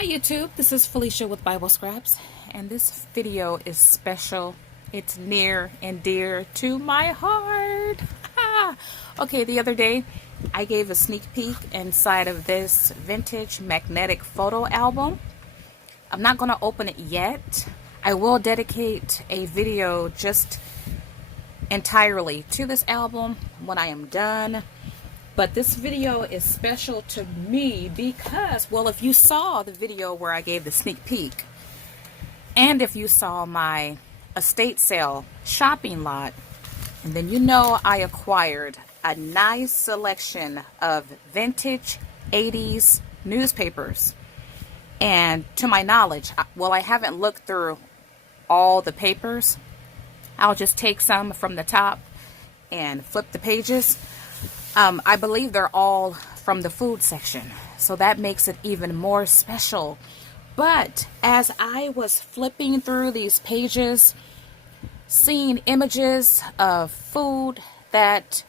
Hi YouTube, this is Felicia with Bible Scraps, and this video is special. It's near and dear to my heart. Okay, the other day I gave a sneak peek inside of this vintage magnetic photo album. I'm not going to open it yet. I will dedicate a video just entirely to this album when I am done. But this video is special to me because, well, if you saw the video where I gave the sneak peek, and if you saw my estate sale shopping lot, and then you know I acquired a nice selection of vintage 80s newspapers. And to my knowledge, well, I haven't looked through all the papers. I'll just take some from the top and flip the pages. I believe they're all from the food section, so that makes it even more special. But as I was flipping through these pages, seeing images of food that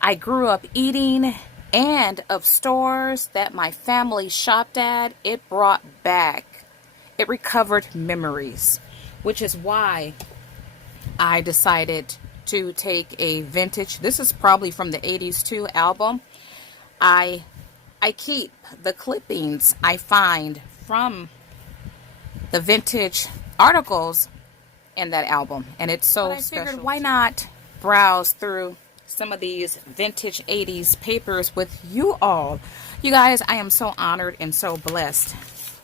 I grew up eating and of stores that my family shopped at, it recovered memories, which is why I decided to take a vintage, this is probably from the 80s too, album. I keep the clippings I find from the vintage articles in that album, and it's so special. I figured, why not browse through some of these vintage 80s papers with you all. You guys, I am so honored and so blessed.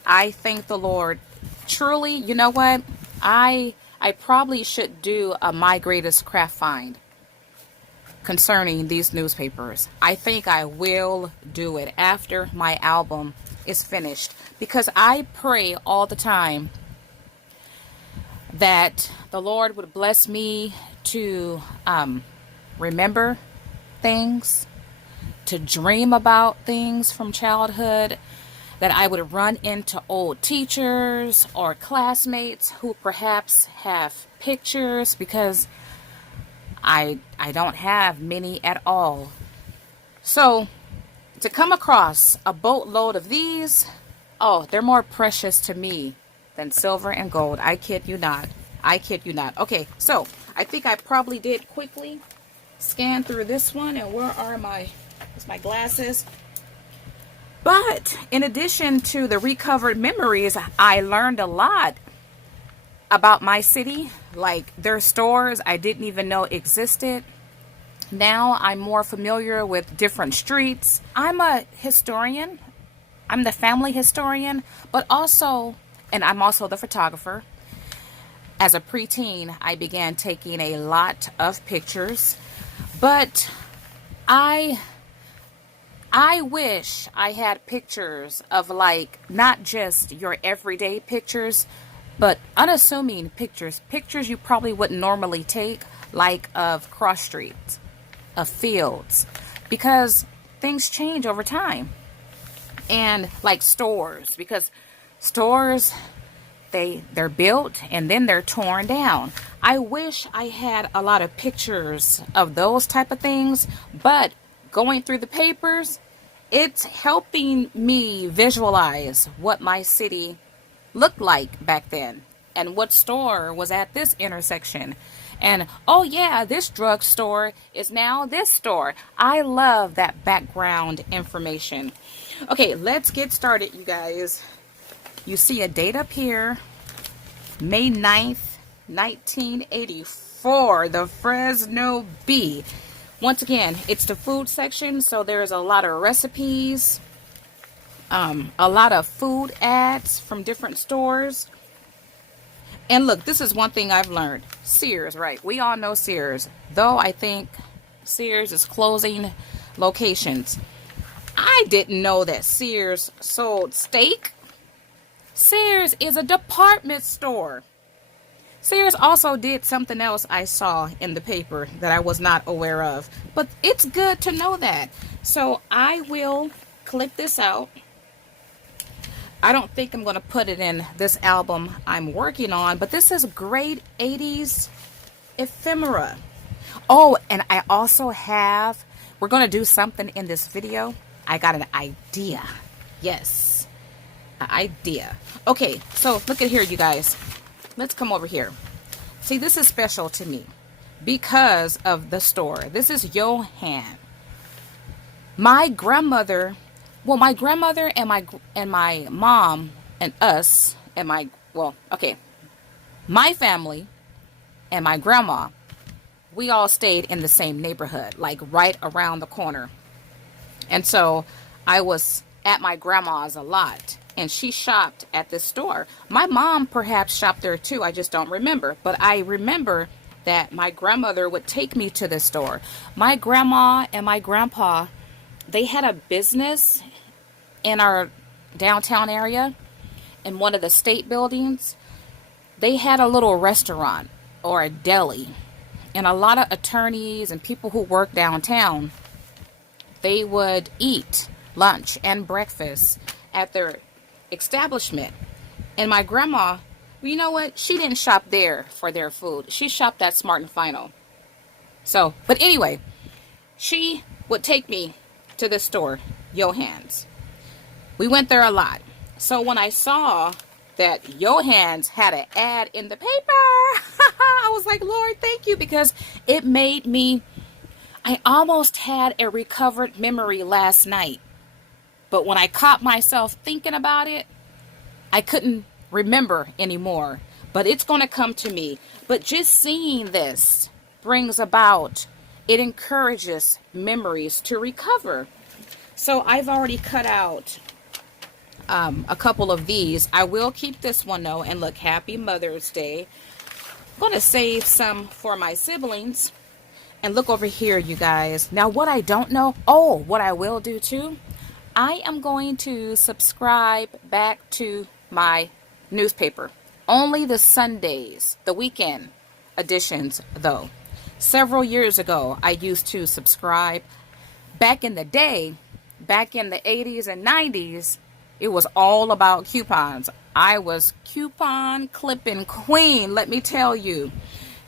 I thank the Lord. Truly, you know what? I probably should do a My Greatest Craft Find concerning these newspapers. I think I will do it after my album is finished, because I pray all the time that the Lord would bless me to remember things, to dream about things from childhood, that I would run into old teachers or classmates who perhaps have pictures, because I don't have many at all. So to come across a boatload of these, oh, they're more precious to me than silver and gold. I kid you not. I kid you not. Okay, so I think I probably did quickly scan through this one. And where are my glasses? But in addition to the recovered memories, I learned a lot about my city, like their stores I didn't even know existed. Now I'm more familiar with different streets. I'm a historian. I'm the family historian, but also, and I'm also the photographer. As a preteen, I began taking a lot of pictures, but I wish I had pictures of, like, not just your everyday pictures, but unassuming pictures you probably wouldn't normally take, like of cross streets, of fields, because things change over time. And like stores, because stores, they're built and then they're torn down. I wish I had a lot of pictures of those type of things, but going through the papers, it's helping me visualize what my city looked like back then, and what store was at this intersection. And oh yeah, this drugstore is now this store. I love that background information. Okay, let's get started, you guys. You see a date up here, May 9th, 1984, the Fresno Bee. Once again, it's the food section, so there's a lot of recipes, a lot of food ads from different stores. And look, this is one thing I've learned. Sears, right? We all know Sears, though I think Sears is closing locations. I didn't know that Sears sold steak. Sears is a department store. Sears also did something else I saw in the paper that I was not aware of. But it's good to know that. So I will click this out. I don't think I'm going to put it in this album I'm working on, but this is great 80s ephemera. Oh, and I also have, we're going to do something in this video. I got an idea. Yes. idea. Okay, so look at here, you guys. Let's come over here. See, this is special to me because of the store. This is Johann. My grandmother, well, my grandmother and my mom and us and my family and my grandma, we all stayed in the same neighborhood, like right around the corner. And so I was at my grandma's a lot, and she shopped at this store. My mom perhaps shopped there too, I just don't remember. But I remember that my grandmother would take me to this store. My grandma and my grandpa, they had a business in our downtown area, in one of the state buildings. They had a little restaurant or a deli, and a lot of attorneys and people who work downtown, they would eat lunch and breakfast at their establishment. And my grandma, well, you know what? She didn't shop there for their food. She shopped at Smart and Final. So, but anyway, she would take me to the store, Johann's. We went there a lot. So when I saw that Johann's had an ad in the paper, I was like, Lord, thank you, because it made me, I almost had a recovered memory last night. But when I caught myself thinking about it, I couldn't remember anymore. But it's going to come to me. But just seeing this brings about, it encourages memories to recover. So I've already cut out a couple of these. I will keep this one though. And look, happy Mother's Day. I'm going to save some for my siblings. And look over here, you guys. Now what I don't know, what I will do too, I am going to subscribe back to my newspaper. Only the Sundays, the weekend editions though. Several years ago, I used to subscribe. Back in the day, back in the 80s and 90s, it was all about coupons. I was coupon clipping queen, let me tell you.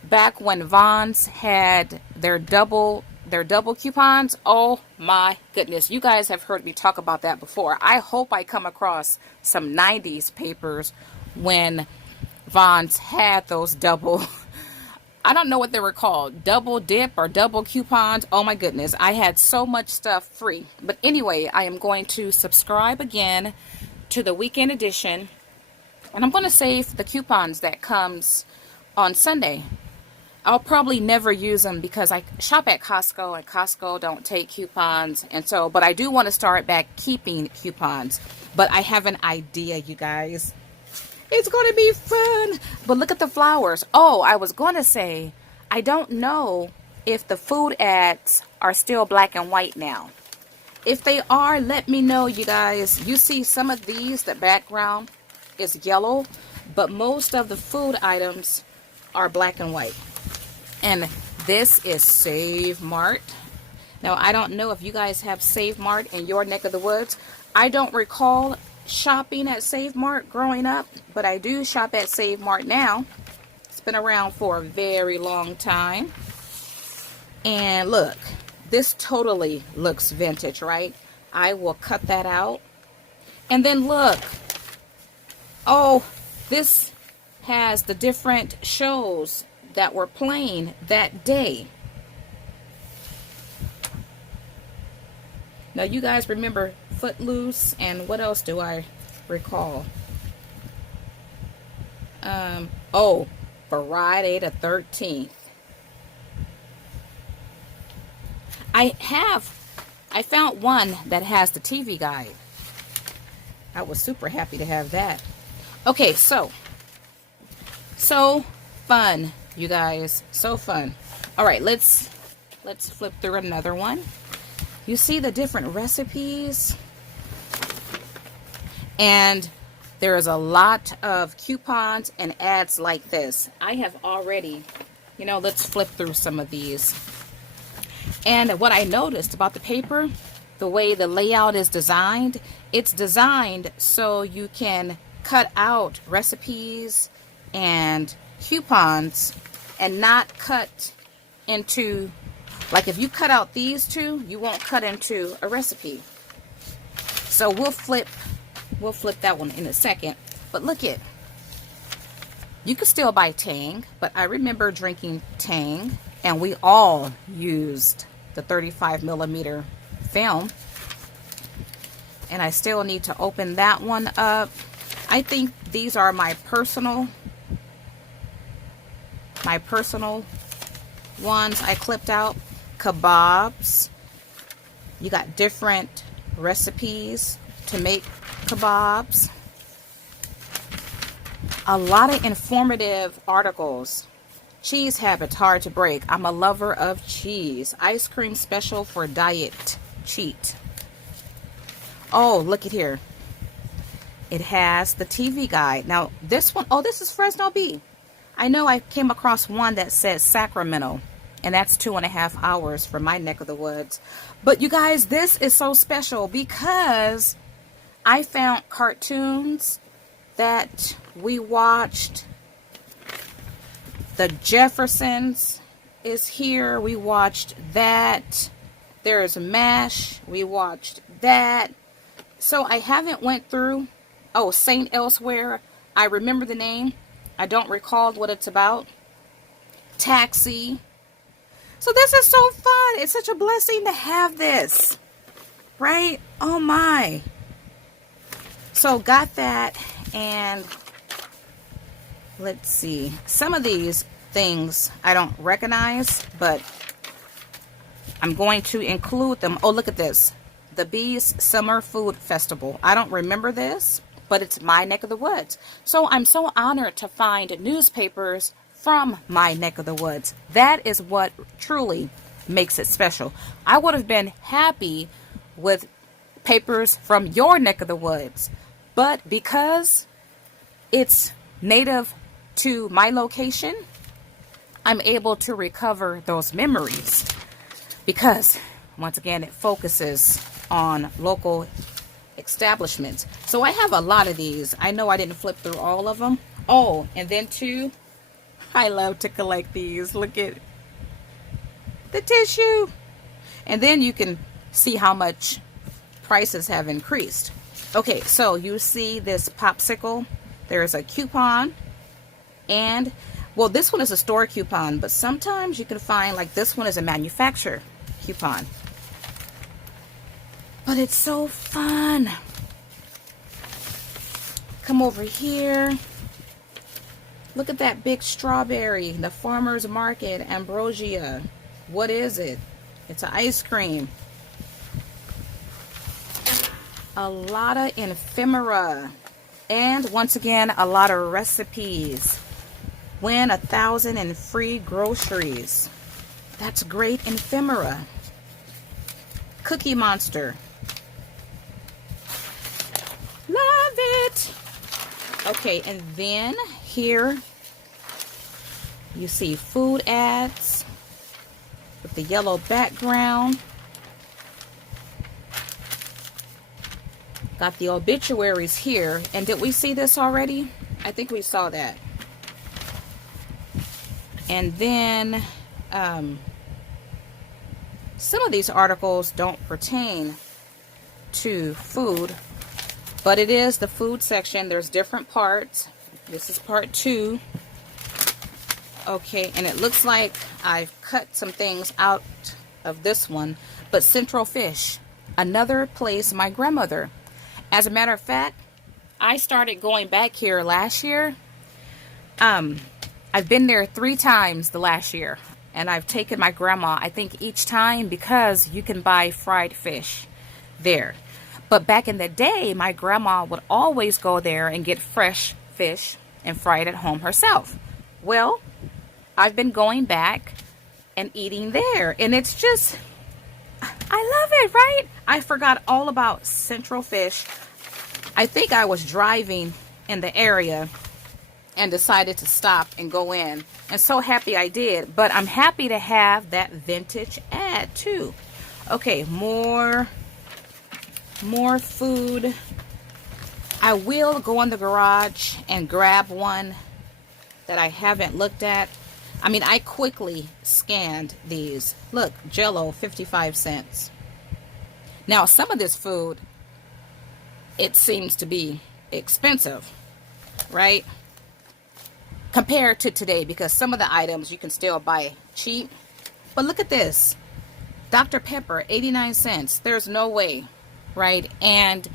Back when Vons had their double coupons, oh my goodness. You guys have heard me talk about that before. I hope I come across some 90s papers when Vons had those double, I don't know what they were called, double dip or double coupons. Oh my goodness, I had so much stuff free. But anyway, I am going to subscribe again to the weekend edition, and I'm going to save the coupons that comes on Sunday. I'll probably never use them because I shop at Costco, and Costco don't take coupons. And so, but I do want to start back keeping coupons. But I have an idea, you guys. It's going to be fun. But look at the flowers. Oh, I was going to say, I don't know if the food ads are still black and white now. If they are, let me know, you guys. You see some of these, the background is yellow, but most of the food items are black and white. And this is Save Mart. Now, I don't know if you guys have Save Mart in your neck of the woods. I don't recall shopping at Save Mart growing up, but I do shop at Save Mart now. It's been around for a very long time. And look, this totally looks vintage, right? I will cut that out. And then look. Oh, this has the different shows that were playing that day. Now you guys remember Footloose, and what else do I recall? Friday the 13th. I found one that has the TV guide. I was super happy to have that. Okay, so fun, you guys, so fun. All right, let's flip through another one. You see the different recipes, and there is a lot of coupons and ads like this. I have already, let's flip through some of these. And what I noticed about the paper, the way the layout is designed, it's designed so you can cut out recipes and coupons and not cut into, like if you cut out these two, you won't cut into a recipe. So we'll flip We'll flip that one in a second. But look it. You could still buy Tang, but I remember drinking Tang, and we all used the 35 millimeter film. And I still need to open that one up. I think these are my personal ones I clipped out. Kebabs. You got different recipes to make kebabs. A lot of informative articles. Cheese habits hard to break. I'm a lover of cheese. Ice cream special for diet cheat. Oh, look at here. It has the TV guide. Now, this one, oh, this is Fresno Bee. I know I came across one that says Sacramento, and that's 2.5 hours from my neck of the woods. But you guys, this is so special because I found cartoons that we watched. The Jeffersons is here. We watched that. There's MASH. We watched that. So I haven't went through. Oh, Saint Elsewhere. I remember the name. I don't recall what it's about. Taxi. So this is so fun. It's such a blessing to have this. Right? Oh my. So got that. And let's see. Some of these things I don't recognize, but I'm going to include them. Oh, look at this. The Bees Summer Food Festival. I don't remember this, but it's my neck of the woods. So I'm so honored to find newspapers from my neck of the woods. That is what truly makes it special. I would have been happy with papers from your neck of the woods, but because it's native to my location, I'm able to recover those memories because, once again, it focuses on local establishments. So I have a lot of these. I know I didn't flip through all of them. Oh, and then too, I love to collect these. Look at the tissue. And then you can see how much prices have increased. Okay, so you see this popsicle. There's a coupon. And, well, this one is a store coupon, but sometimes you can find, like this one is a manufacturer coupon. But it's so fun. Come over here. Look at that big strawberry. The Farmer's Market Ambrosia. What is it? It's an ice cream. A lot of ephemera. And once again, a lot of recipes. Win 1,000 in free groceries. That's great ephemera. Cookie Monster. Love it. Okay, and then here you see food ads with the yellow background. Got the obituaries here. And did we see this already? I think we saw that. And then some of these articles don't pertain to food, but it is the food section. There's different parts. This is part 2. Okay, and it looks like I've cut some things out of this one. But Central Fish, another place my grandmother. As a matter of fact, I started going back here last year. I've been there 3 times the last year, and I've taken my grandma, I think each time, because you can buy fried fish there. But back in the day, my grandma would always go there and get fresh fish and fry it at home herself. Well, I've been going back and eating there, and it's just, I love it, right? I forgot all about Central Fish. I think I was driving in the area and decided to stop and go in. And so happy I did. But I'm happy to have that vintage ad too. Okay, more food. I will go in the garage and grab one that I haven't looked at. I mean, I quickly scanned these. Look, Jell-O, 55 cents. Now, some of this food it seems to be expensive, right? Compared to today, because some of the items you can still buy cheap. But look at this. Dr. Pepper, 89 cents. There's no way, right? And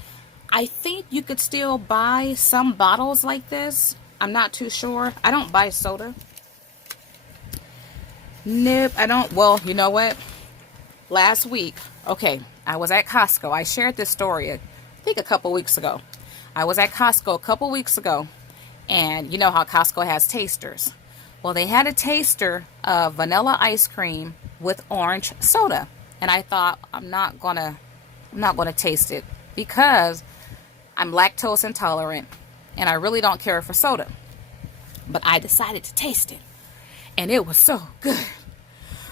I think you could still buy some bottles like this. I'm not too sure. I don't buy soda. Nope, I don't. Well, you know what? Last week, okay, I was at Costco. I shared this story, I think a couple weeks ago. I was at Costco a couple weeks ago, and you know how Costco has tasters. Well, they had a taster of vanilla ice cream with orange soda, and I thought I'm not gonna taste it because I'm lactose intolerant and I really don't care for soda. But I decided to taste it, and it was so good.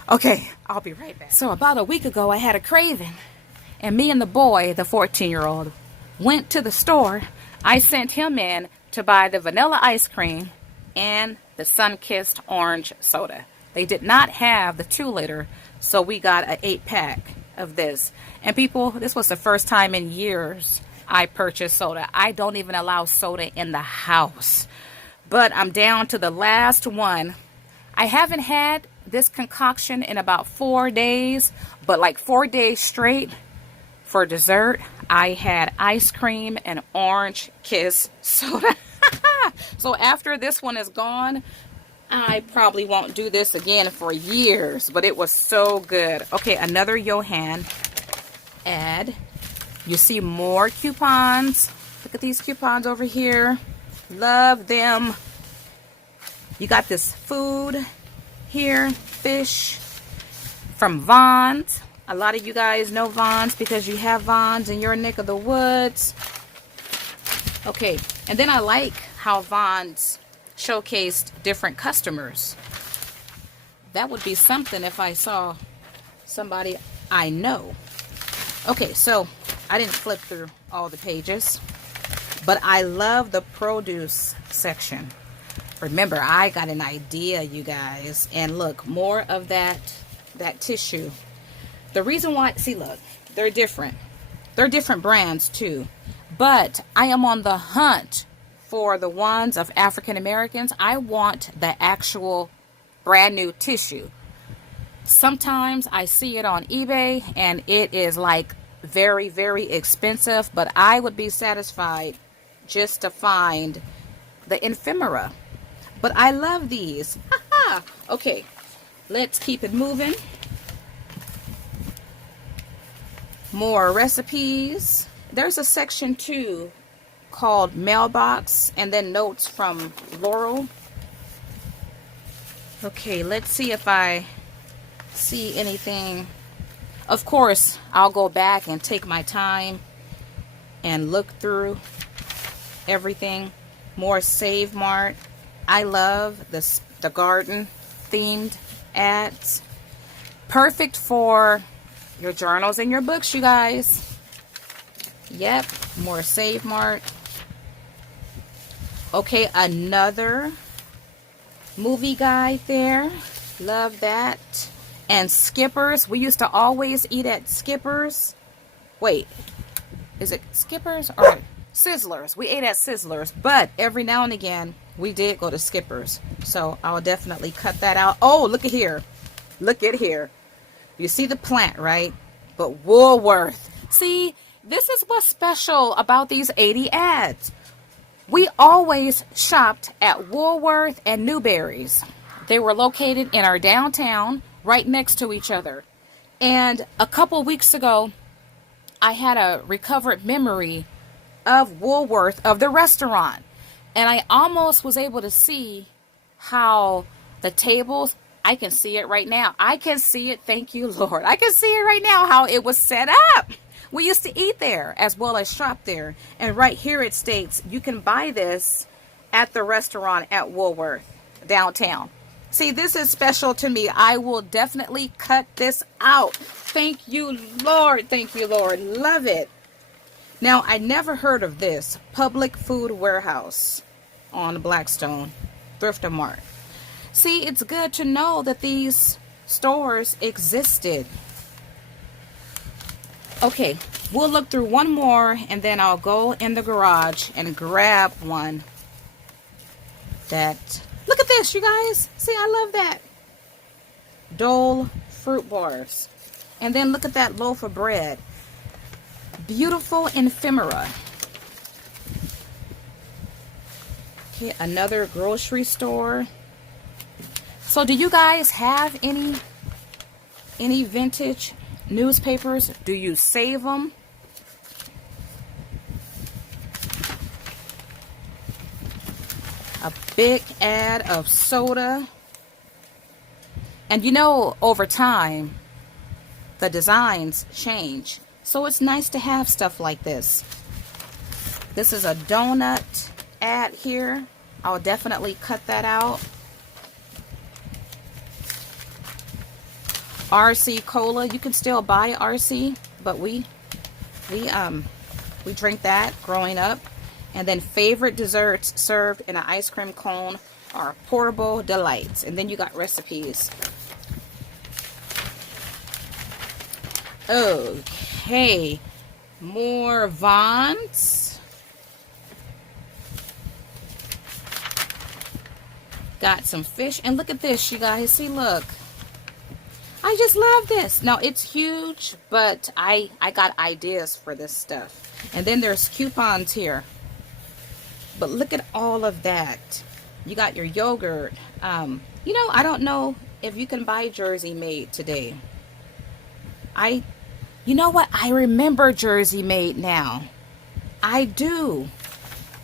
Okay, I'll be right back. So about a week ago, I had a craving, and me and the boy, the 14-year-old, went to the store. I sent him in to buy the vanilla ice cream and the sun-kissed orange soda. They did not have the 2-liter, so we got an 8-pack of this. And people, this was the first time in years I purchased soda. I don't even allow soda in the house. But I'm down to the last one. I haven't had this concoction in about 4 days, but like 4 days straight. For dessert, I had ice cream and orange kiss soda. So after this one is gone, I probably won't do this again for years, but it was so good. Okay, another Johann ad. You see more coupons. Look at these coupons over here. Love them. You got this food here, fish from Vons. A lot of you guys know Vons because you have Vons in your neck of the woods. Okay, and then I like how Vons showcased different customers. That would be something if I saw somebody I know. Okay, so I didn't flip through all the pages, but I love the produce section. Remember, I got an idea, you guys, and look, more of that tissue. The reason why, see, look, they're different. They're different brands too, but I am on the hunt for the ones of African Americans. I want the actual brand new tissue. Sometimes I see it on eBay and it is like very, very expensive, but I would be satisfied just to find the ephemera. But I love these. Okay, let's keep it moving. More recipes. There's a section too called mailbox, and then notes from Laurel. Okay, let's see if I see anything. Of course, I'll go back and take my time and look through everything. More Save Mart. I love the garden themed ads. Perfect for your journals and your books, you guys. Yep, more Save Mart. Okay, another movie guide there. Love that. And Skippers. We used to always eat at Skippers. Wait, is it Skippers or Sizzlers? We ate at Sizzlers, but every now and again we did go to Skippers. So I'll definitely cut that out. Oh, look at here. Look at here. You see the plant, right? But Woolworth. See, this is what's special about these 80 ads. We always shopped at Woolworth and Newberry's. They were located in our downtown, right next to each other. And a couple weeks ago, I had a recovered memory of Woolworth, of the restaurant. And I almost was able to see how the tables, I can see it right now. I can see it, thank you, Lord. I can see it right now, how it was set up. We used to eat there as well as shop there. And right here it states you can buy this at the restaurant at Woolworth, downtown. See, this is special to me. I will definitely cut this out. Thank you, Lord. Thank you, Lord. Love it. Now, I never heard of this. Public Food Warehouse on Blackstone, Thrift Mart. See, it's good to know that these stores existed. Okay, We'll look through one more, and then I'll go in the garage and grab one that, look at this, you guys. See, I love that. Dole fruit bars. And then look at that loaf of bread. Beautiful ephemera. Okay, another grocery store. So do you guys have any vintage newspapers? Do you save them? A big ad of soda. And you know, over time, the designs change. So it's nice to have stuff like this. This is a donut ad here. I'll definitely cut that out. RC Cola. You can still buy RC, but we drink that growing up. And then favorite desserts served in an ice cream cone are portable delights. And then you got recipes. Okay, more Vons. Got some fish. And look at this, you guys. See, look. I just love this. Now, it's huge, but I got ideas for this stuff. And then there's coupons here. But look at all of that. You got your yogurt. You know, I don't know if you can buy Jersey made today. You know what? I remember Jersey made now. I do.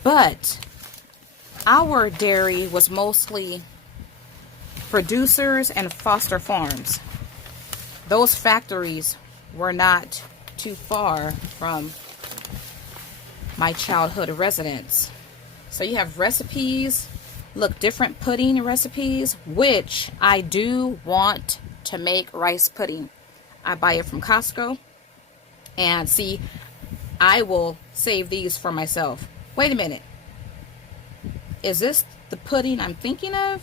But our dairy was mostly producers and Foster Farms. Those factories were not too far from my childhood residence. So you have recipes. Look, different pudding recipes, which I do want to make rice pudding. I buy it from Costco. And see, I will save these for myself. Wait a minute. Is this the pudding I'm thinking of?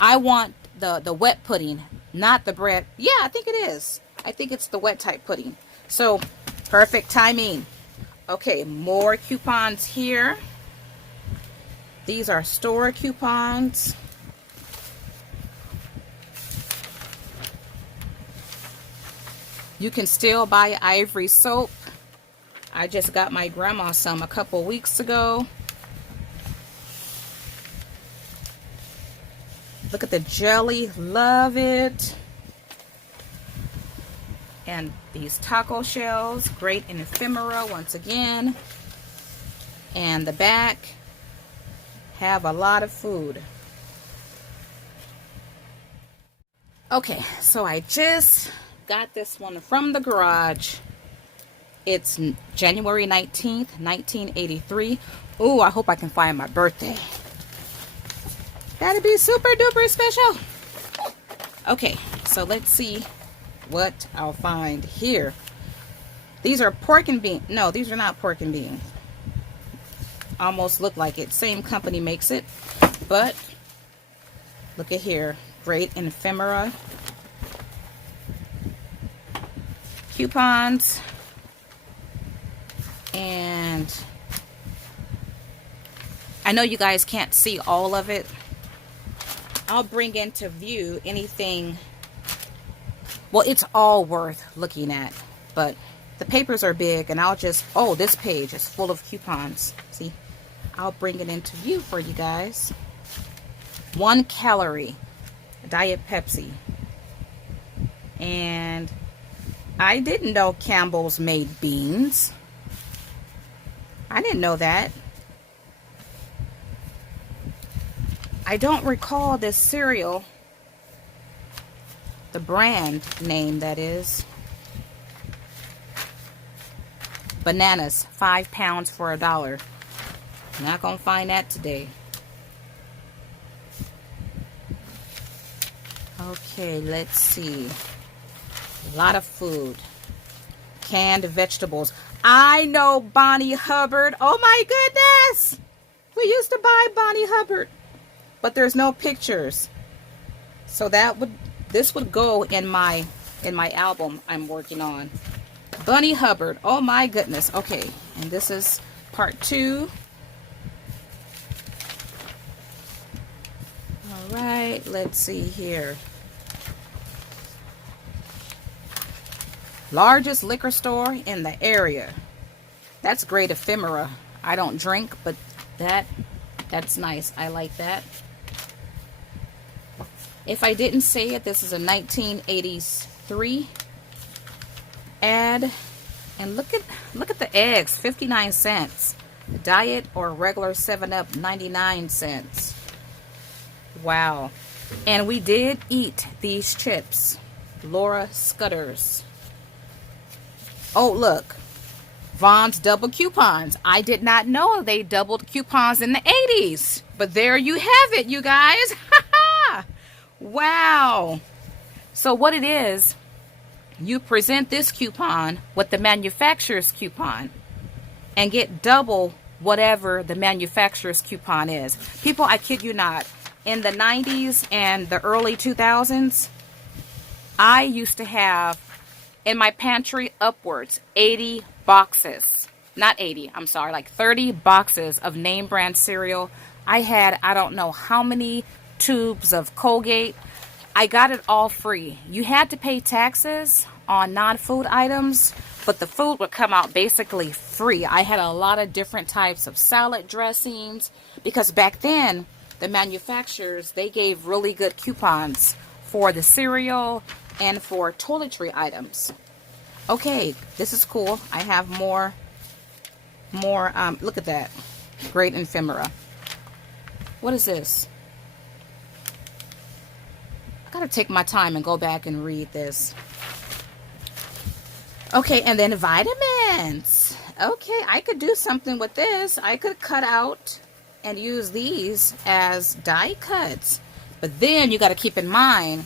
I want the wet pudding, not the bread. Yeah, I think it is. I think it's the wet type pudding. So, perfect timing. Okay, more coupons here. These are store coupons. You can still buy Ivory soap. I just got my grandma some a couple weeks ago. Look at the jelly. Love it. And these taco shells. Great in ephemera once again. And the back have a lot of food. Okay, so I just got this one from the garage. It's January 19th, 1983. Ooh, I hope I can find my birthday. That'd be super duper special. Okay, so let's see what I'll find here. These are pork and beans. No, these are not pork and beans. Almost look like it. Same company makes it. But look at here. Great in ephemera. Coupons. And I know you guys can't see all of it. I'll bring into view anything. Well, it's all worth looking at, but the papers are big, and I'll just, oh, this page is full of coupons. See, I'll bring it into view for you guys. 1 calorie Diet Pepsi. And I didn't know Campbell's made beans. I didn't know that. I don't recall this cereal, the brand name that is. Bananas, 5 pounds for $1. Not gonna find that today. Okay, let's see. A lot of food. Canned vegetables. I know Bonnie Hubbard. Oh my goodness! We used to buy Bonnie Hubbard, but there's no pictures. So this would go in my album I'm working on. Bunny Hubbard. Oh my goodness. Okay, and this is part 2. All right, let's see here. Largest liquor store in the area. That's great ephemera. I don't drink, but that's nice. I like that. If I didn't say it, this is a 1983 ad. And look at the eggs, 59 cents. Diet or regular 7-Up, 99 cents. Wow. And we did eat these chips. Laura Scudder's. Oh, look. Vaughn's double coupons. I did not know they doubled coupons in the 80s. But there you have it, you guys. Wow. So what it is, you present this coupon with the manufacturer's coupon and get double whatever the manufacturer's coupon is. People, I kid you not, in the 90s and the early 2000s, I used to have in my pantry upwards 80 boxes. Not 80, I'm sorry, like 30 boxes of name brand cereal. I had, I don't know how many tubes of Colgate. I got it all free. You had to pay taxes on non-food items, but the food would come out basically free. I had a lot of different types of salad dressings because back then the manufacturers, they gave really good coupons for the cereal and for toiletry items. Okay, this is cool. I have more, look at that. Great ephemera. What is this? I gotta take my time and go back and read this. Okay, and then vitamins. Okay, I could do something with this. I could cut out and use these as die cuts. But then you got to keep in mind,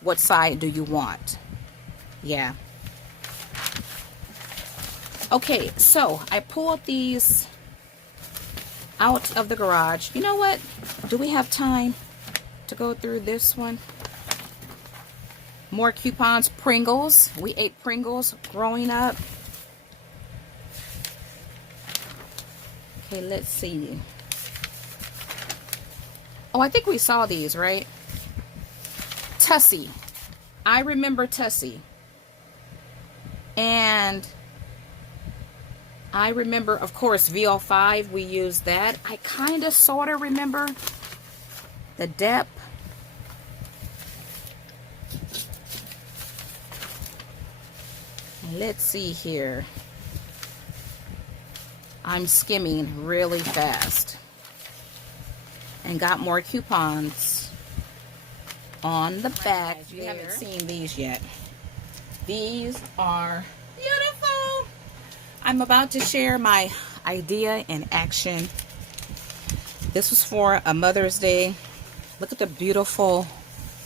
what side do you want? Yeah. Okay, so I pulled these out of the garage. You know what? Do we have time to go through this one? More coupons. Pringles. We ate Pringles growing up. Okay, let's see. Oh, I think we saw these, right? Tussie. I remember Tussie. And I remember, of course, VO5. We used that. I kind of, sort of remember the Dep. Let's see here. I'm skimming really fast and got more coupons on the back. If you haven't seen these yet, these are beautiful. I'm about to share my idea in action. This was for a Mother's Day. Look at the beautiful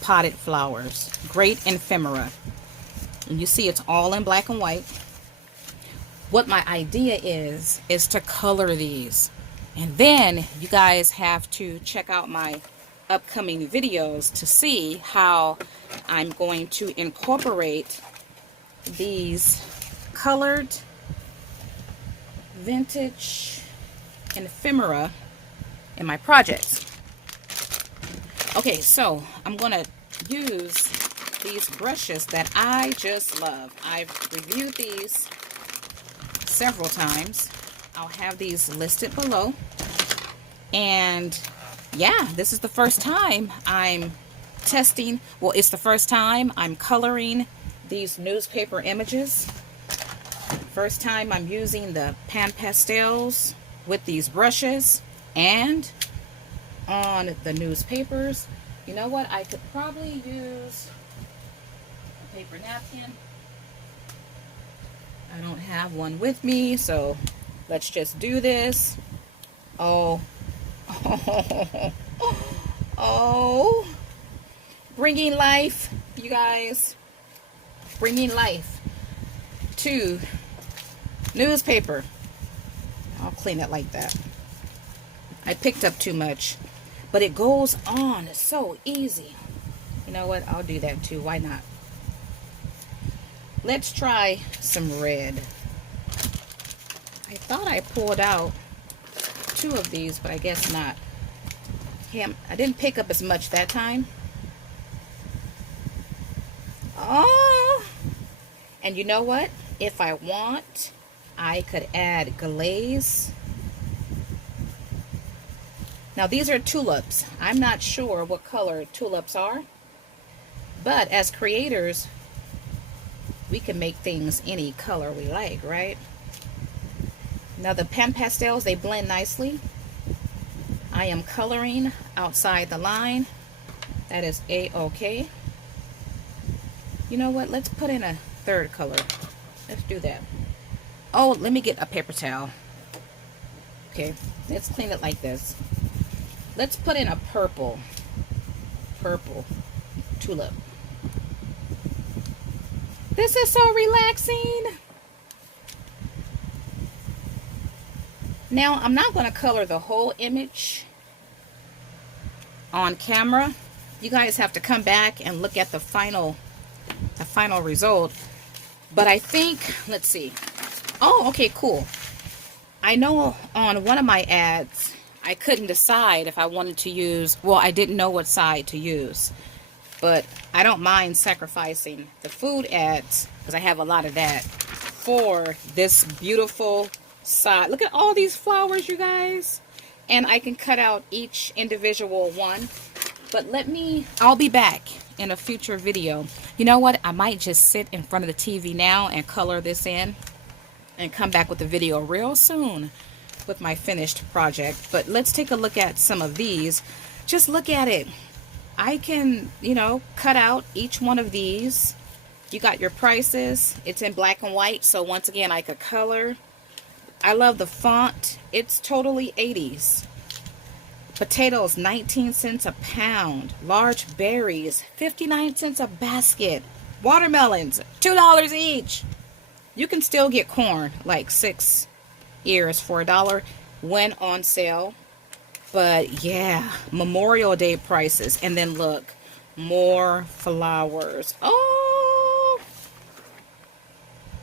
potted flowers. Great ephemera. And you see it's all in black and white. What my idea is to color these. And then you guys have to check out my upcoming videos to see how I'm going to incorporate these colored vintage ephemera in my projects. Okay, so I'm going to use these brushes that I just love. I've reviewed these several times. I'll have these listed below. And yeah, this is the first time I'm testing. Well, it's the first time I'm coloring these newspaper images. First time I'm using the pan pastels with these brushes and on the newspapers. You know what? I could probably use a paper napkin. I don't have one with me, so let's just do this. Oh, oh, bringing life, you guys, bringing life to newspaper. I'll clean it like that. I picked up too much, but it goes on. It's so easy. You know what? I'll do that too. Why not? Let's try some red. I thought I pulled out 2 of these, but I guess not. I didn't pick up as much that time. Oh, and you know what? If I want, I could add glaze. Now these are tulips. I'm not sure what color tulips are, but as creators, we can make things any color we like, right? Now the pen pastels, they blend nicely. I am coloring outside the line. That is a-okay. You know what? Let's put in a 3rd color. Let's do that. Oh, let me get a paper towel. Okay, let's clean it like this. Let's put in a purple tulip. This is so relaxing. Now, I'm not going to color the whole image on camera. You guys have to come back and look at the final result. But I think, let's see. Oh, okay, cool. I know on one of my ads, I couldn't decide if I wanted to use, well, I didn't know what side to use. But I don't mind sacrificing the food ads, because I have a lot of that, for this beautiful side. Look at all these flowers, you guys. And I can cut out each individual one. But I'll be back in a future video. You know what? I might just sit in front of the TV now and color this in, and come back with a video real soon with my finished project. But let's take a look at some of these. Just look at it. I can, you know, cut out each one of these. You got your prices. It's in black and white, so once again, I could color. I love the font. It's totally 80s. Potatoes, 19 cents a pound. Large berries, 59 cents a basket. Watermelons, $2 each. You can still get corn, like 6 ears for $1 when on sale. But yeah, Memorial Day prices. And then look, more flowers. Oh,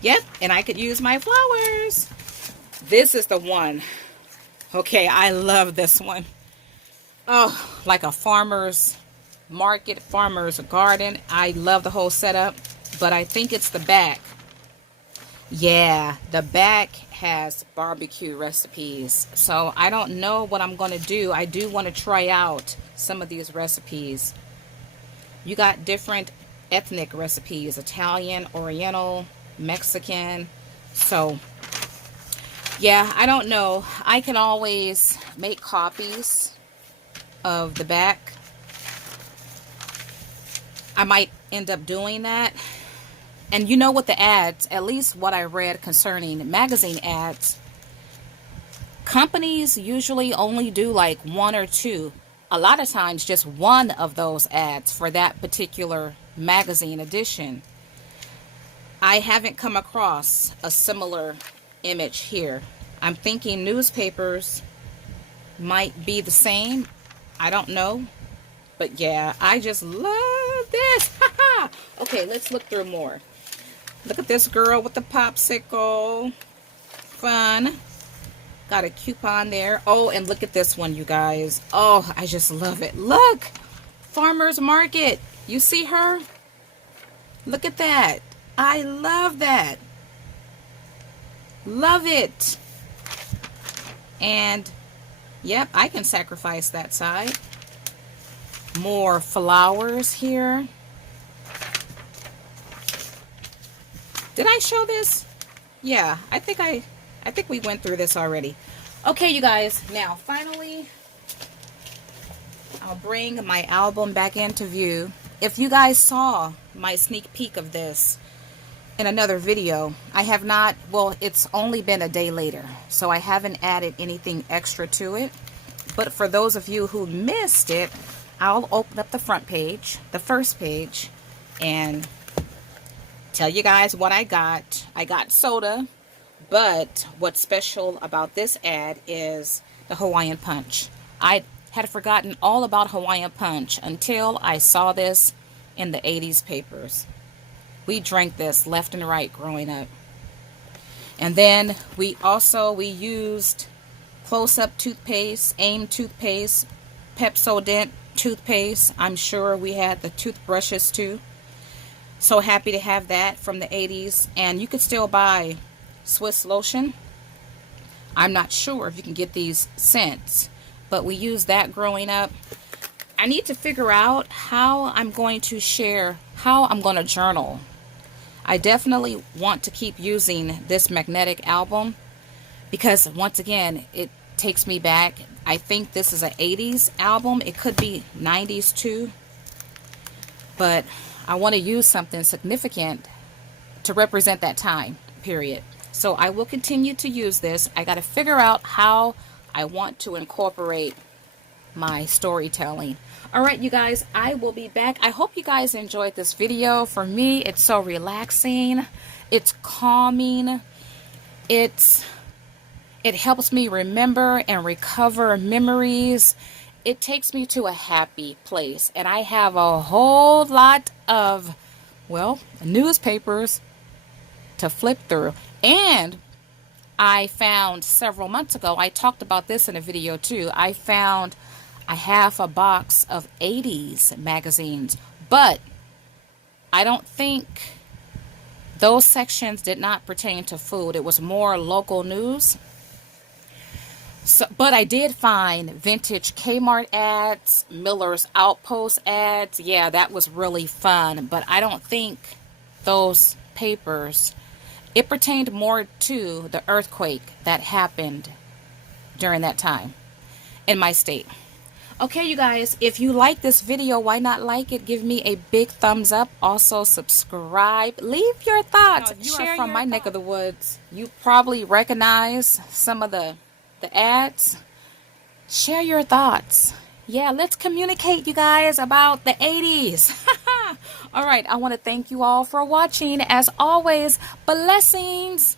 yep, and I could use my flowers. This is the one. Okay, I love this one. Oh, like a farmer's market, farmer's garden. I love the whole setup, but I think it's the back. Yeah, the back has barbecue recipes. So I don't know what I'm going to do. I do want to try out some of these recipes. You got different ethnic recipes, Italian, Oriental, Mexican. So yeah, I don't know. I can always make copies of the back. I might end up doing that. And you know, with the ads, at least what I read concerning magazine ads, companies usually only do like 1 or 2, a lot of times just 1 of those ads for that particular magazine edition. I haven't come across a similar image here. I'm thinking newspapers might be the same. I don't know. But yeah, I just love this. Okay, let's look through more. Look at this girl with the popsicle. Fun. Got a coupon there. Oh, and look at this one, you guys. Oh, I just love it. Look! Farmer's Market. You see her? Look at that. I love that. Love it. And, yep, I can sacrifice that side. More flowers here. Did I show this? Yeah, I think we went through this already. Okay, you guys, now finally I'll bring my album back into view. If you guys saw my sneak peek of this in another video, I have not, well, it's only been a day later, so I haven't added anything extra to it. But for those of you who missed it, I'll open up the front page, the first page, and tell you guys what I got. I got soda, but what's special about this ad is the Hawaiian Punch. I had forgotten all about Hawaiian Punch until I saw this in the 80s papers. We drank this left and right growing up. And then we used Close-Up toothpaste, Aim toothpaste, Pepsodent toothpaste. I'm sure we had the toothbrushes too. So happy to have that from the 80s. And you could still buy Swiss lotion. I'm not sure if you can get these scents, but we used that growing up. I need to figure out how I'm going to journal. I definitely want to keep using this magnetic album because, once again, it takes me back. I think this is an 80s album. It could be 90s too, but I want to use something significant to represent that time period. So I will continue to use this. I got to figure out how I want to incorporate my storytelling. All right, you guys, I will be back. I hope you guys enjoyed this video. For me, it's so relaxing. It's calming. It helps me remember and recover memories. It takes me to a happy place. And I have a whole lot of, well, newspapers to flip through. And I found several months ago, I talked about this in a video too, I found a half a box of 80s magazines, but I don't think those sections did not pertain to food. It was more local news. So, but I did find vintage Kmart ads, Miller's Outpost ads. Yeah, that was really fun, but I don't think those papers, it pertained more to the earthquake that happened during that time in my state. Okay, you guys, if you like this video, why not like it? Give me a big thumbs up. Also, subscribe. Leave your thoughts. If you are from my neck of the woods, you probably recognize some of the ads. Share your thoughts. Yeah, let's communicate, you guys, about the 80s. All right, I want to thank you all for watching. As always, blessings.